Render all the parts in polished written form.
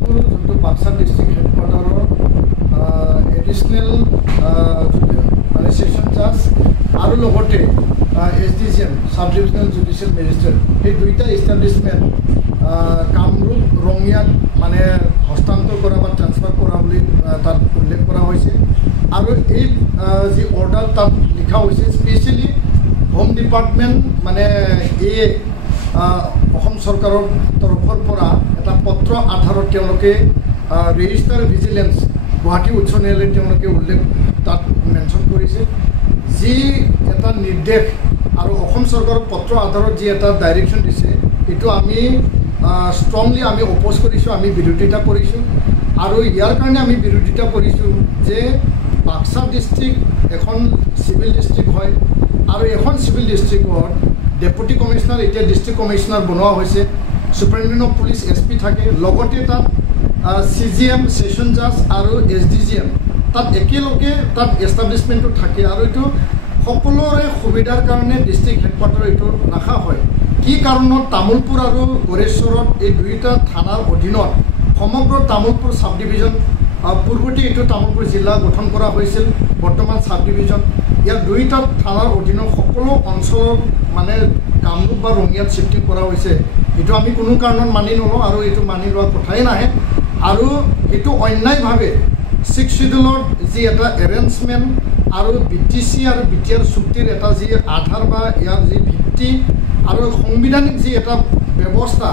Baksa district headquarter additional माने session जज और लगते SDCN sub divisional judicial magistrate ये दुईटा एस्टाब्लिशमेंट कामरूप रंगियात माने हस्तांतर करा बा ट्रांसफार करा बुली तार उल्लेख करा होइसे और এই যে অর্ডার তাত লিখা হয়েছে স্পেশালি হোম ডিপার্টমেন্ট মানে এই অসম সৰকাৰৰ তৰফৰ পৰা এটা পত্ৰ আধাৰত তেওঁলোকে ৰেজিষ্টাৰ ভিজিলেন্স গুৱাহাটী উচ্চ ন্যায়ালয়ত তেওঁলোকে উল্লেখ তাত মেনশ্যন কৰিছে যি এটা নিৰ্দেশ আৰু অসম চৰকাৰৰ পত্ৰ আধাৰত যি এটা ডাইৰেকশ্যন দিছে এটো আমি স্ট্ৰংলি আমি অপোজ কৰিছো আমি বিৰোধিতা কৰিছো আৰু ইয়াৰ কাৰণে আমি বিৰোধিতা কৰিছো যে বাক্সা ডিস্ট্ৰিক্ট এখন সিভিল ডিস্ট্ৰিক্ট হয় আৰ এখন সিভিল ডিস্ট্ৰিক্টত ডেপুটি কমিশনাৰ এটা ডিস্ট্ৰিক্ট কমিশনাৰ বনোৱা হৈছে সুপাৰিনটেণ্ডেণ্ট অফ পুলিচ SP থাকে লগতে তাত CGM সেশন জাজ আৰু SDGM তাত একেলগে তাত এষ্টাব্লিশমেন্টটো থাকে আৰু এটো সকলোৰে সুবিধাৰ কাৰণে ডিস্ট্ৰিক্ট হেডকোয়াৰ্টাৰ এটো ৰাখা হয় কি কাৰণত তামুলপুৰ আৰু গৰেশ্বৰত এই দুইটা থানাৰ অধীনত সমগ্ৰ তামুলপুৰ সাব ডিভিজন পূৰ্বতে এটো তামুলপুৰ জিলা গঠন কৰা হৈছিল বৰ্তমান সাব ডিভিজন ইয়াৰ দুইটা থানাৰ অধীনত সকলো অঞ্চল মানে কামৰূপ বা ৰঙিয়াত শিফটিং কৰা হৈছে এটো আমি কোনো কাৰণত মানি নলওঁ আৰু এটো মানি লোৱা কথাই নাহে আৰু এটো অন্যায়ভাৱে 6 শিডিউলৰ যি এটা এৰেঞ্জমেন্ট আৰু BTC আৰু BTR চুক্তিৰ এটা যি আধাৰ বা ইয়াৰ যি ভিত্তি আৰু সংবিধানিক যি এটা ব্যৱস্থা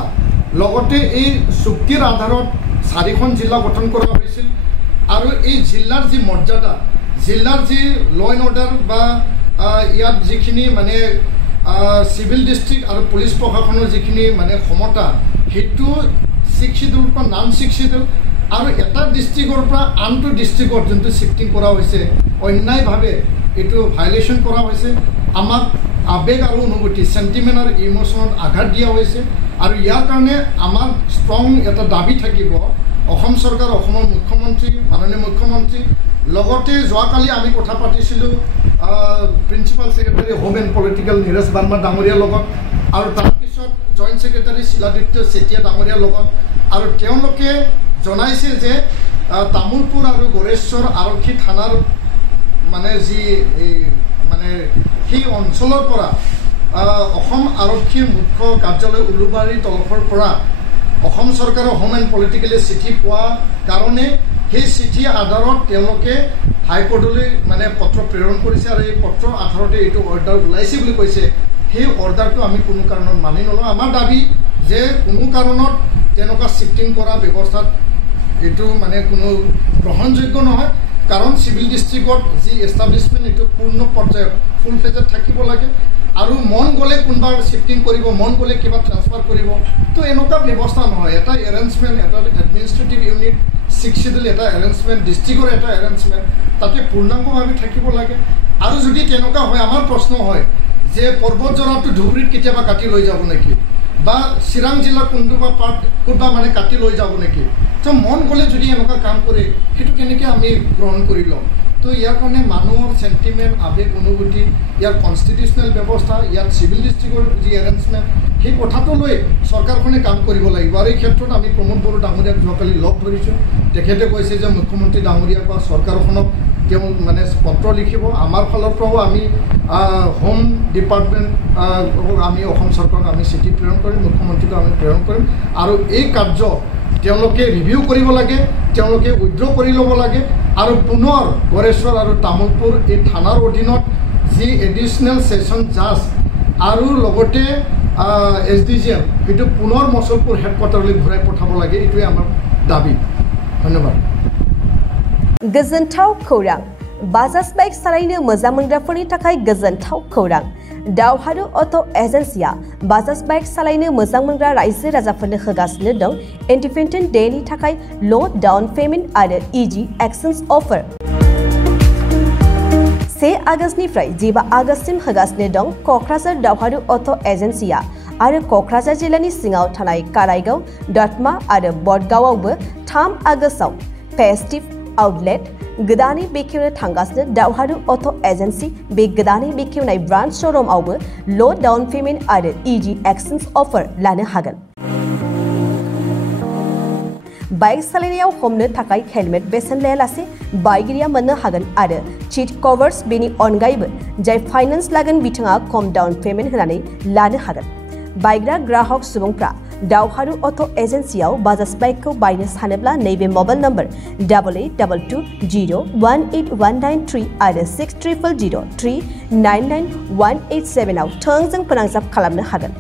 লগতে এই চুক্তিৰ আধাৰত 4খন জিলা গঠন কৰা হৈছিল আৰু এই জিলাৰ যি মৰ্যাদা জিলাৰ যি ল এণ্ড অৰ্ডাৰ বা ইয়াত যিখিনি মানে সিভিল ডিস্ট্ৰিক্ট আৰু পুলিচ প্ৰশাসনৰ যিখিনি মানে ক্ষমতা হেতু 6 শিডিউল পৰা নান 6 শিডিউল আৰু এটা ডিস্ট্ৰিক্টৰ পৰা আনটো ডিস্ট্ৰিক্টত যোনটো শিফটিং কৰা হৈছে অন্যায়ভাৱে এটো ভায়োলেশন কৰা হৈছে আমাক আবেগ আৰু অনুভূতি সেন্টিমেন্ট আৰু ইমোশনত আঘাত দিয়া হৈছে আৰু ইয়াৰ কাৰণে আমাৰ স্ট্ৰং এটা দাবী থাকিব অসম চৰকাৰ অসমৰ মুখ্যমন্ত্ৰী মাননীয় মুখ্যমন্ত্ৰী লগতে যোৱাকালি আমি কথা পাতিছিলো principal secretary home and political Neeraj Verma ডাঙৰীয়াৰ লগত আৰু তাৰ পিছত জইণ্ট সেক্ৰেটাৰী শিলাদিত্য চেতিয়া ডাঙৰীয়াৰ লগত আৰু তেওঁলোকে জনাইছে যে তামুলপুৰ আৰু গৰেশ্বৰ আৰক্ষী থানাৰ মানে যি মানে সেই অঞ্চলৰ পৰা অসম আৰক্ষীৰ মুখ্য কাৰ্যালয় উলুবাৰী তলফৰ পৰা অসম চৰকাৰৰ হোম এণ্ড পলিটিক্যালি চিঠি পোৱা কাৰণে সেই চিঠি আধাৰত তেওঁলোকে হাইকোৰ্টলৈ মানে পত্ৰ প্ৰেৰণ কৰিছে আৰু এই পত্ৰ আধাৰতে এইটো অৰ্ডাৰ ওলাইছে বুলি কৈছে সেই অৰ্ডাৰটো আমি কোনো কাৰণত মানি নলওঁ আমাৰ দাবী যে কোনো কাৰণত তেনেকুৱা শিফটিং কৰা ব্যৱস্থাত এইটো মানে কোনো গ্ৰহণযোগ্য নহয় কাৰণ সিভিল ডিস্ট্ৰিক্টত যি এষ্টাব্লিশমেন্ট এটো পূৰ্ণ পৰ্যায়ত ফুল ফেজত থাকিব লাগে আৰু মন গলে কোনবা শিফটিং কৰিব মন গলে কিবা ট্ৰান্সফাৰ কৰিব তো এনেকুৱা ব্যৱস্থা নহয় এটা এৰেঞ্জমেন্ট এটা এডমিনিষ্ট্ৰেটিভ ইউনিট 6 শিডিউল এটা এৰেঞ্জমেন্ট ডিস্ট্ৰিক্টৰ এটা এৰেঞ্জমেন্ট তাতে পূৰ্ণাংগভাৱে থাকিব লাগে আৰু যদি তেনেকুৱা হয় আমাৰ প্ৰশ্ন হয় যে পৰ্বত জৰাটো ধুবুৰীত কেতিয়াবা কাটি লৈ যাব নেকি বা চিৰাং জিলা কোনবা পাৰ্ট কোনবা মানে কাটি লৈ যাব নেকি তো মন গলে যদি এনেকুৱা কাম কৰে সেইটো কেনেকৈ আমি গ্ৰহণ কৰি লওঁ তো ইয়াৰ কাৰণে মানুহৰ সেন্টিমেন্ট আবেগ অনুভূতি ইয়াৰ কনস্টিটিউশনাল ব্যৱস্থা ইয়াৰ সিভিল ডিস্ট্ৰিক্টৰ যি এৰেঞ্জমেন্ট সেই কথাটো লৈ চৰকাৰখনে কাম কৰিব লাগিব আৰু এই ক্ষেত্ৰত আমি প্ৰমোদ বড়ো ডাঙৰীয়াক যোৱাকালি লগ ধৰিছোঁ তেখেতে কৈছে যে মুখ্যমন্ত্ৰী ডাঙৰীয়াক বা চৰকাৰখনক তেওঁ মানে পত্ৰ লিখিব আমাৰ ফালৰ পৰাও আমি হোম ডিপাৰ্টমেন্ট আমি অসম চৰকাৰক আমি চিঠি প্ৰেৰণ কৰিম মুখ্যমন্ত্ৰীক আমি প্ৰেৰণ কৰিম আৰু এই কাৰ্য তেওঁলোকে ৰিভিউ কৰিব লাগে তেওঁলোকে উইথড্ৰ কৰি ল'ব লাগে আৰু পুনৰ গৰেশ্বৰ আৰু তামুলপুৰ এই থানাৰ অধীনত যি এডিশনেল সেশন জাজ আৰু লগতে SDGM এটো পুনৰ মছলপুৰ হেডকোয়াৰ্টাৰলৈ ঘূৰাই পঠাব লাগে এটোৱে আমাৰ দাবী ধন্যবাদ गोजोनथाव खौरां बाजाज बाइक सालायनो मोजां मोनग्राफोरनि थाखाय गोजोनथाव खौरां दावहारु अट' एजेन्सिया बाजाज बाइक सालायनो मोजां मोनग्रा रायजो राजाफोरनो होगासिनो दं इन्डिपेन्डेन्ट डेनि थाखाय ल' डाउन पेमेन्ट आरो इजि एक्सचेन्ज अफार 1 आगस्तनिफ्राय 15 आगस्तसिम होगासिनो दं क'क्राझार दावहारु अट' एजेन्सिया आरो क'क्राझार जिल्लानि सिङाव थानाय काराइगाव दतमा आरो बडगावआवबो 3 आगस्टआव फेस्टिभ आउटलेट गोदानै बेखेवनो थांगासिनो दावहारु अट' एजेन्सि बे गोदानै बेखेवनाय ब्रान्च श'रुमआवबो ल' डाउन पेमेन्ट आरो इजि एक्सचेन्ज अफार लानो हागोन बाइक सालायनायाव हमनो थाखाय हेलमेट बेसेन लायालासे बाइगिरिया मोननो हागोन आरो सीट कभार्स बेनि अनगायैबो जाय फाइनेन्स लागोन बिथाङा खम डाउन पेमेन्ट होनानै लानो हागोन। बायग्रा ग्राहक सुबुंफ्रा दावहारु अट' एजेन्सियाव बाजाज बाइकखौ बायनो सानोब्ला नैबे मबाइल नम्बर 8822018193 आरो 6300399187 आव थोंजों फोनांजाब खालामनो हागोन।